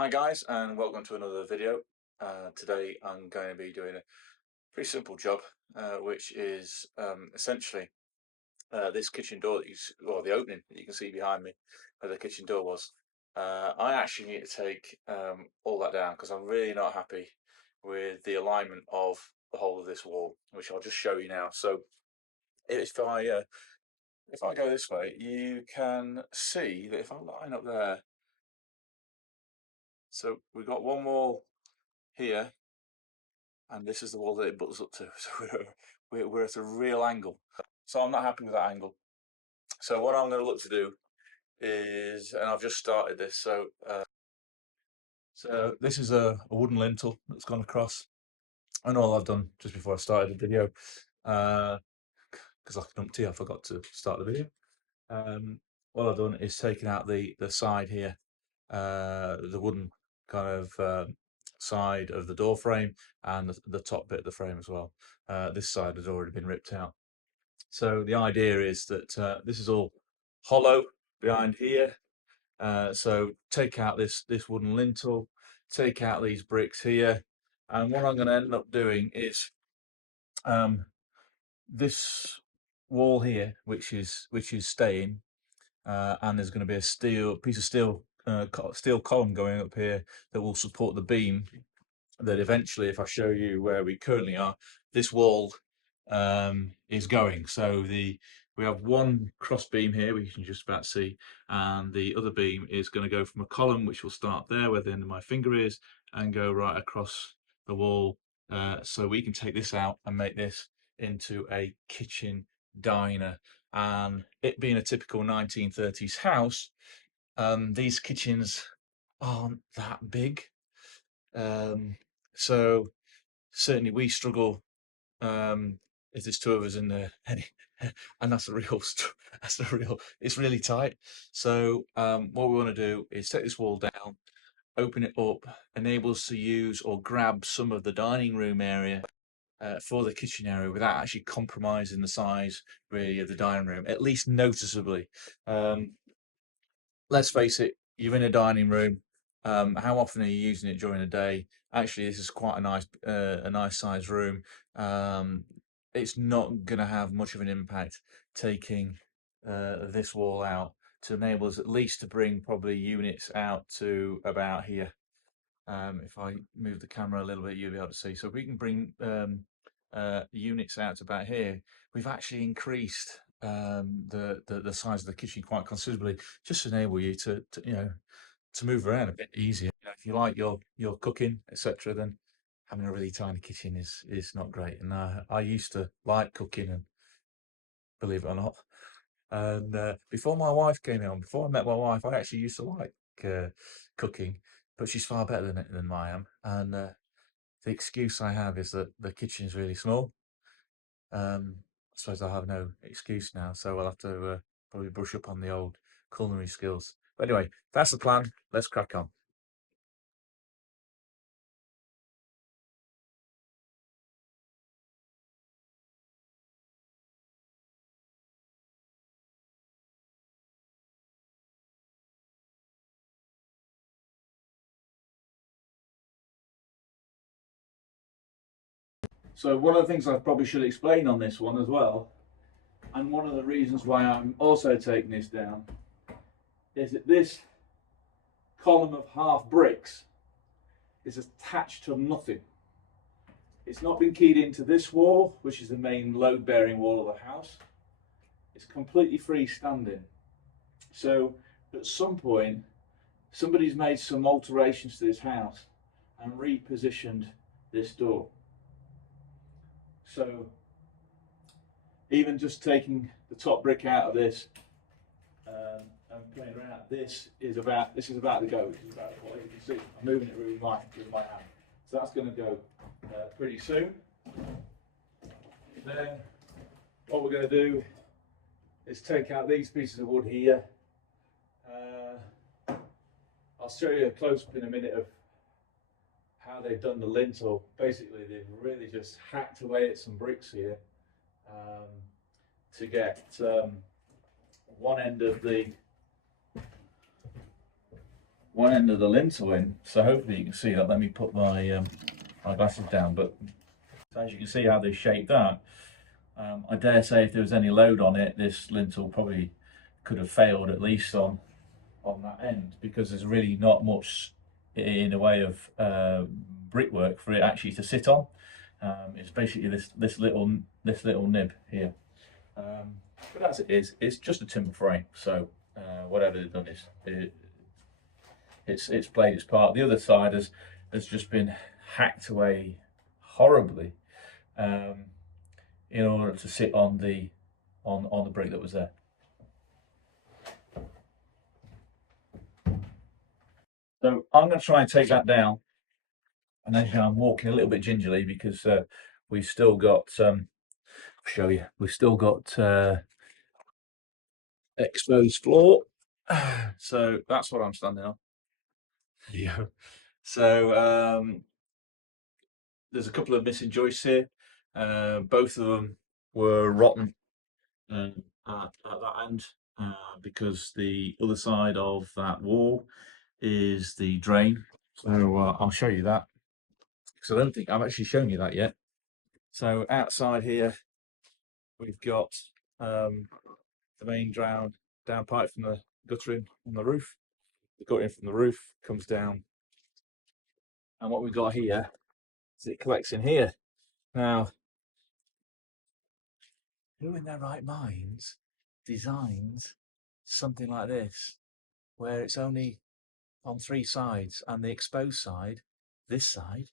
Hi guys, and welcome to another video. Today I'm going to be doing a pretty simple job, which is essentially this kitchen door that or the opening that you can see behind me, where the kitchen door was. I actually need to take all that down because I'm really not happy with the alignment of the whole of this wall, which I'll just show you now. So if I go this way, you can see that if I line up there, so we've got one wall here and this is the wall that it butts up to. So we're at a real angle. So I'm not happy with that angle. So what I'm going to look to do is, and I've just started this. So this is a wooden lintel that's gone across. And all I've done just before I started the video, because like a numpty, I forgot to start the video. What I've done is taken out the side here, the wooden kind of side of the door frame and the top bit of the frame as well. This side has already been ripped out. So the idea is that this is all hollow behind here. So take out this wooden lintel, take out these bricks here, and what I'm going to end up doing is this wall here, which is staying, and there's going to be a piece of steel column going up here that will support the beam. That eventually, if I show you where we currently are, this wall is going. So we have one cross beam here, we can just about see, and the other beam is going to go from a column which will start there where the end of my finger is and go right across the wall. So we can take this out and make this into a kitchen diner. And it being a typical 1930s house, these kitchens aren't that big. So certainly we struggle if there's two of us in there, and that's a real, it's really tight. So what we want to do is take this wall down, open it up, enable us to use or grab some of the dining room area for the kitchen area without actually compromising the size really of the dining room, at least noticeably. Let's face it, you're in a dining room. How often are you using it during the day? Actually, this is quite a nice sized room. It's not going to have much of an impact taking this wall out to enable us at least to bring probably units out to about here. If I move the camera a little bit, you'll be able to see. So if we can bring units out to about here, we've actually increased the size of the kitchen quite considerably, just to enable you to to move around a bit easier. If you like your cooking, etc., then having a really tiny kitchen is not great. And I used to like cooking, and believe it or not, and before my wife came on, before I met my wife, I actually used to like cooking, but she's far better than I am. And the excuse I have is that the kitchen is really small. I suppose I have no excuse now, so I'll have to probably brush up on the old culinary skills. But anyway, that's the plan. Let's crack on. So one of the things I probably should explain on this one as well, and one of the reasons why I'm also taking this down, is that this column of half bricks is attached to nothing. It's not been keyed into this wall, which is the main load-bearing wall of the house. It's completely freestanding. So at some point, somebody's made some alterations to this house and repositioned this door. So even just taking the top brick out of this and playing around, this is about to go. This is about what you can see. I'm moving it with my hand. So that's going to go pretty soon. Then what we're going to do is take out these pieces of wood here. I'll show you a close-up in a minute of how they've done the lintel. Basically, they've really just hacked away at some bricks here to get one end of the one end of the lintel in, so hopefully you can see that. Let me put my glasses down, but as you can see how they shaped that, I dare say if there was any load on it, this lintel probably could have failed at least on that end, because there's really not much in the way of brickwork for it actually to sit on. It's basically this little nib here. But as it is, it's just a timber frame, so whatever they've done is it's played its part. The other side has just been hacked away horribly, um, in order to sit on the brick that was there. So I'm going to try and take that down, and as you know, I'm walking a little bit gingerly because we've still got. I'll show you. We've still got exposed floor, so that's what I'm standing on. Yeah. So there's a couple of missing joists here. Both of them were rotten at that end, because the other side of that wall is the drain. So I'll show you that, because I don't think I've actually shown you that yet. So outside here, we've got the main down pipe from the guttering on the roof. The guttering from the roof comes down, and what we've got here is it collects in here. Now, who in their right minds designs something like this, where it's only on three sides, and the exposed side, this side,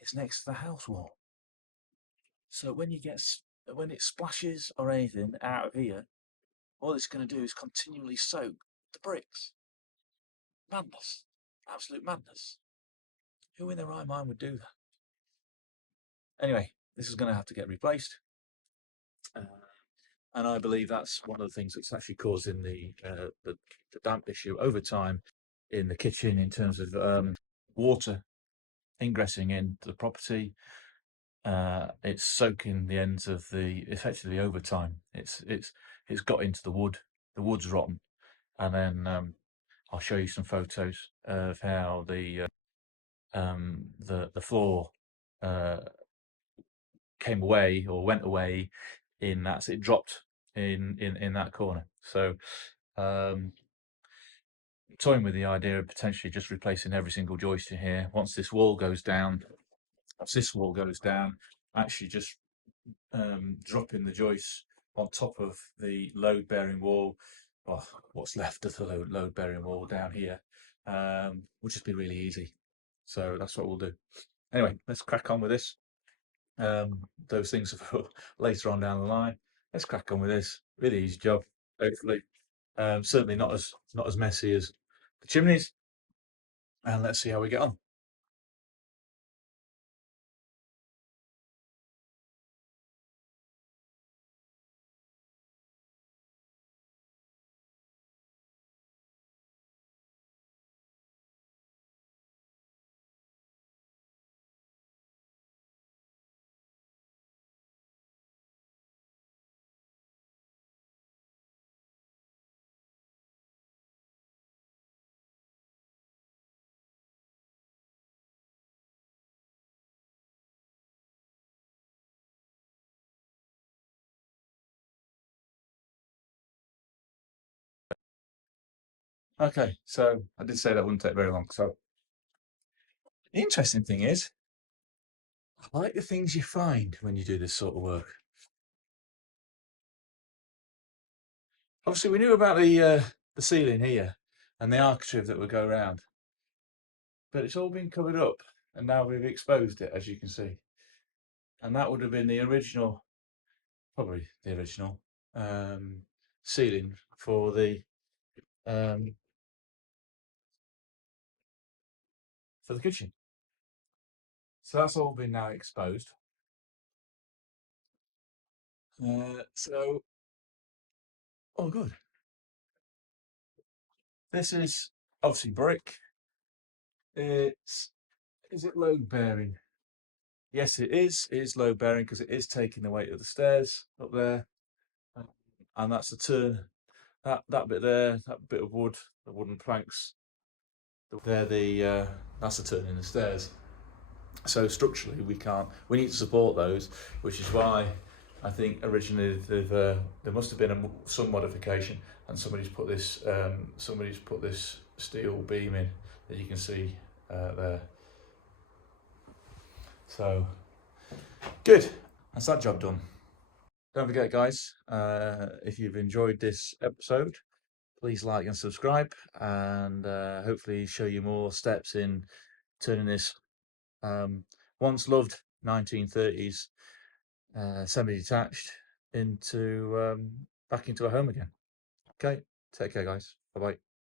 is next to the house wall? So when when it splashes or anything out of here, all it's going to do is continually soak the bricks. Madness, absolute madness. Who in their right mind would do that? Anyway, this is going to have to get replaced, and I believe that's one of the things that's actually causing the damp issue over time in the kitchen, in terms of water ingressing into the property. It's soaking the ends of effectively over time. It's got into the wood. The wood's rotten, and then I'll show you some photos of how the floor came away or went away in that. So it dropped in that corner. So toying with the idea of potentially just replacing every single joist in here once this wall goes down. Once this wall goes down, actually just dropping the joists on top of the load-bearing wall, or what's left of the load-bearing wall down here, will just be really easy. So that's what we'll do. Anyway, let's crack on with this. Those things are for later on down the line. Let's crack on with this. Really easy job, hopefully. Certainly not as messy as the chimneys. And let's see how we get on. Okay, so I did say that wouldn't take very long. So the interesting thing is, I like the things you find when you do this sort of work. Obviously, we knew about the ceiling here and the architrave that would go around, but it's all been covered up, and now we've exposed it, as you can see. And that would have been the original, probably the original ceiling um, for the kitchen. So that's all been now exposed. So, oh, good. This is obviously brick. Is it load bearing? Yes, it is. It is load bearing because it is taking the weight of the stairs up there, and that's the turn. That bit there, that bit of wood, the wooden planks, They're that's the turn in the stairs. So structurally, we need to support those, which is why I think originally there must have been some modification, and somebody's put this steel beam in that you can see there. So good, that's that job done. Don't forget, guys, if you've enjoyed this episode, please like and subscribe, and hopefully show you more steps in turning this once loved 1930s semi-detached into back into a home again. Okay, take care, guys. Bye bye.